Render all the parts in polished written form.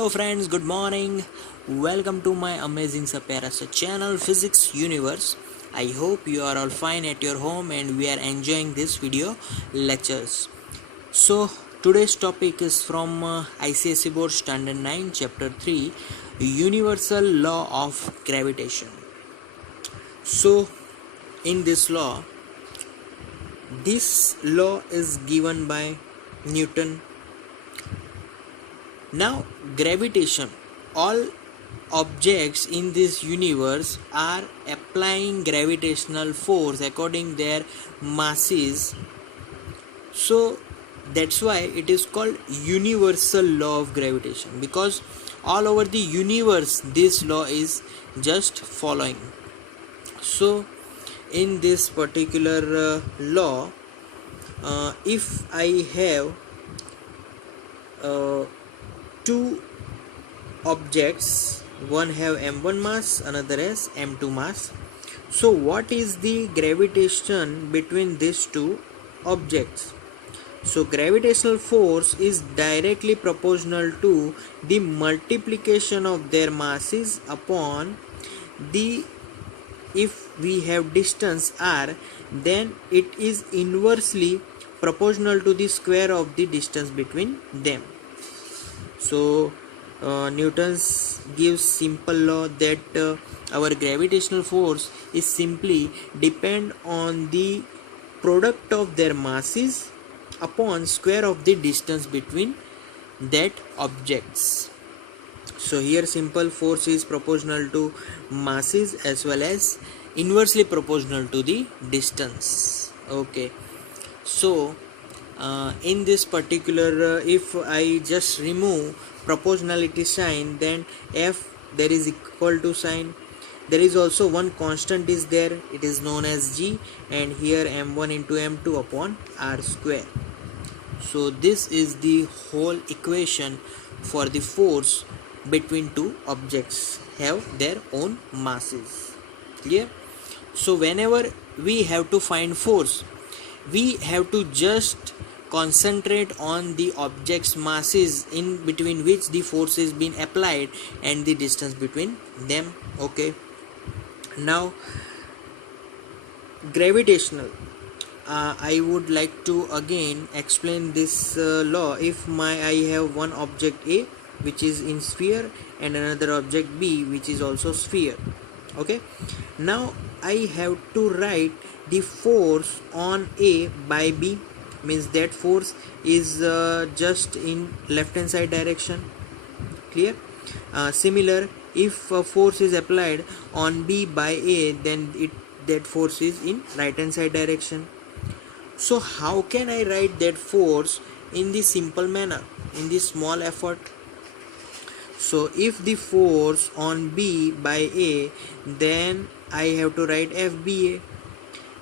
Hello friends, good morning. Welcome to my amazing Saparasa channel Physics Universe. I hope you are all fine at your home and we are enjoying this video lectures. So today's topic is from ICSE Board Standard 9 Chapter 3 Universal Law of Gravitation. So in this law is given by Newton. Now gravitation, all objects in this universe are applying gravitational force according their masses, so that's why it is called universal law of gravitation, because all over the universe this law is just following. So in this particular law, if I have two objects, one have m1 mass, another has m2 mass, so what is the gravitation between these two objects? So gravitational force is directly proportional to the multiplication of their masses upon the, if we have distance r, then it is inversely proportional to the square of the distance between them. So Newton's gives simple law that our gravitational force is simply depend on the product of their masses upon square of the distance between that objects. So here simple force is proportional to masses as well as inversely proportional to the distance. Okay, so in this particular, if I just remove proportionality sign, then F there is equal to sign. There is also one constant is there, it is known as G, and here m1 into m2 upon r square. So this is the whole equation for the force between two objects have their own masses. Clear? So whenever we have to find force, we have to just concentrate on the object's masses in between which the force is being applied and the distance between them. Okay, now gravitational, I would like to again explain this law. If I have one object A which is in sphere and another object B which is also sphere. Okay, now I have to write the force on A by B, means that force is just in left hand side direction. Clear? Similar, if a force is applied on B by A, then that force is in right hand side direction. So how can I write that force in the simple manner, in the small effort? So if the force on B by A, then I have to write FBA,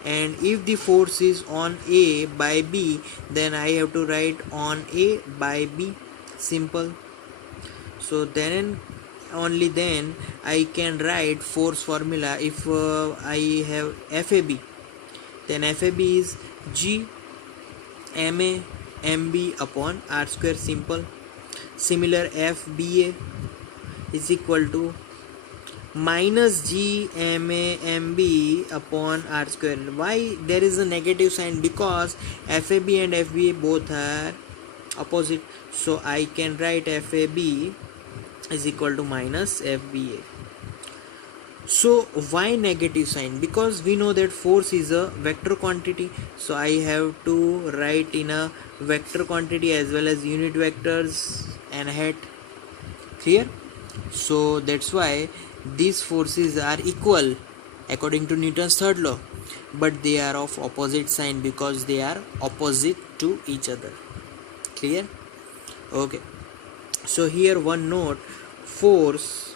and if the force is on A by B, then I have to write on A by B. Simple. So then only then I can write force formula. If I have FAB, then FAB is G MA MB upon R square. Simple. Similar, FBA is equal to minus G MA MB upon R square. Why there is a negative sign? Because FAB and FBA both are opposite, so I can write FAB is equal to minus FBA. So why negative sign? Because we know that force is a vector quantity, so I have to write in a vector quantity as well as unit vectors and hat. Clear? So that's why these forces are equal according to Newton's third law, but they are of opposite sign because they are opposite to each other. Clear? Okay, so here one note: force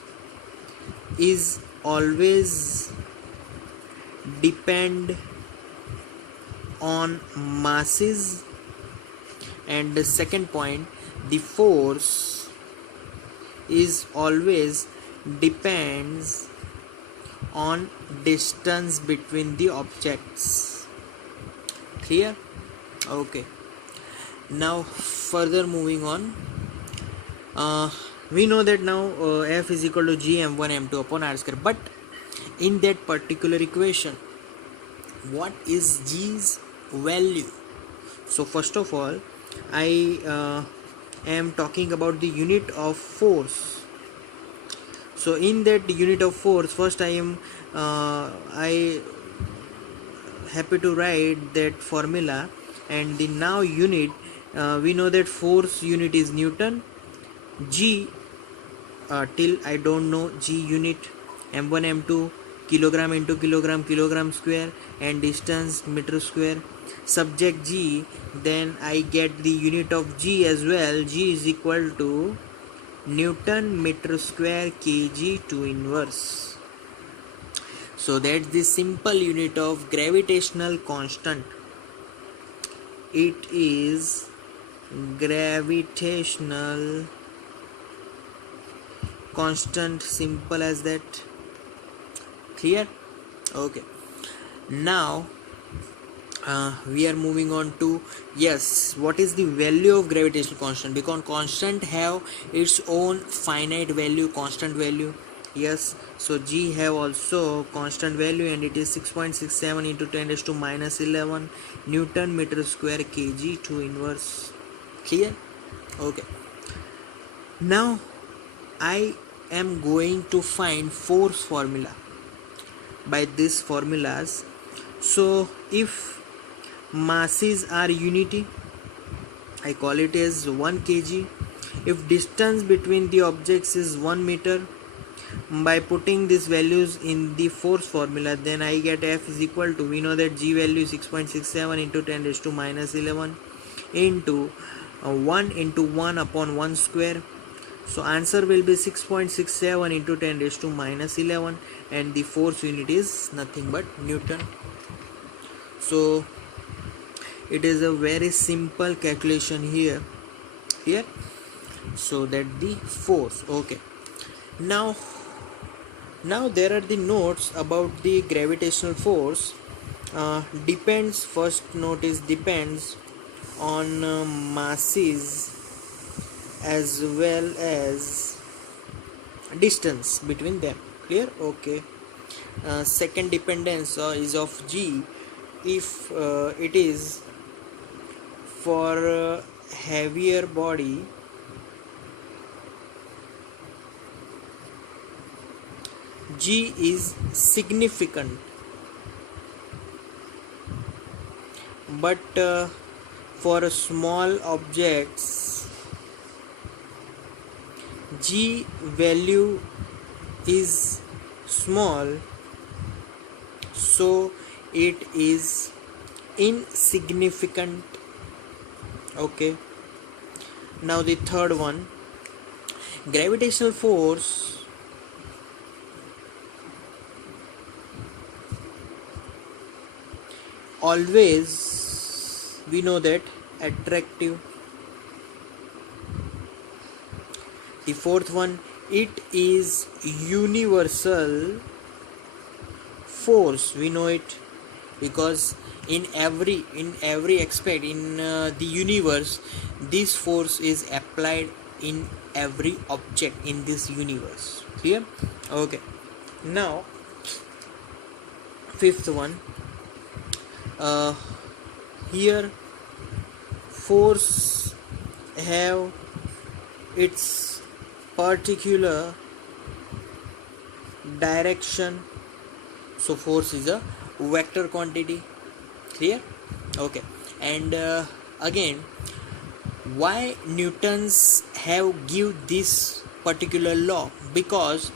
is always depend on masses, and the second point, the force is always depends on distance between the objects. Clear? Okay, now further moving on, we know that now F is equal to G m1 m2 upon r square, but in that particular equation what is G's value? So first of all, I am talking about the unit of force. So in that unit of force, first I happy to write that formula, and the now unit, we know that force unit is Newton, G till I don't know G unit, m1 m2 kilogram into kilogram square, and distance meter square, subject G, then I get the unit of G as well. G is equal to Newton meter square kg to inverse. So that's the simple unit of gravitational constant. It is gravitational constant, simple as that. Clear? Okay. Now we are moving on to, yes, what is the value of gravitational constant? Because constant have its own finite value, constant value. Yes, so G have also constant value, and it is 6.67 into 10 raised to minus 11 Newton meter square kg to inverse. Clear? Okay. Now I am going to find force formula by these formulas. So if masses are unity, I call it as 1 kg. If distance between the objects is 1 meter, by putting these values in the force formula, then I get F is equal to, we know that G value is 6.67 into 10 raised to minus 11 into 1 into 1 upon 1 square. So answer will be 6.67 into 10 raised to minus 11, and the force unit is nothing but Newton. So it is a very simple calculation here. So that the force. Okay. Now there are the notes about the gravitational force. Depends, first note is depends on masses as well as distance between them. Clear? Okay. Second dependence is of G. If it is for heavier body, G is significant, but for small objects G value is small, so it is insignificant. Okay. Now the third one, gravitational force always, we know that, attractive. The fourth one, it is universal force. We know it because in every aspect in the universe, this force is applied in every object in this universe. Clear? Okay. Now fifth one, here force have its particular direction, so force is a vector quantity. Clear? Okay. And again, why Newton's have give this particular law? Because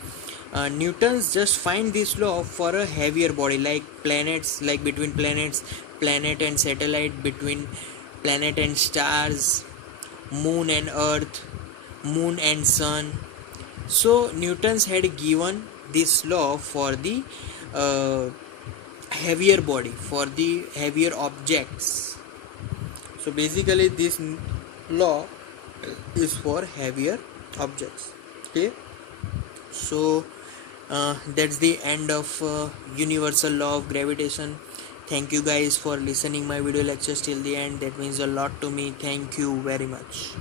Newton's just find this law for a heavier body like planets, like between planets, planet and satellite, between planet and stars, moon and earth, moon and sun. So Newton's had given this law for the heavier body, for the heavier objects. So basically this law is for heavier objects. Okay. So that's the end of universal law of gravitation. Thank you guys for listening my video lectures till the end. That means a lot to me. Thank you very much.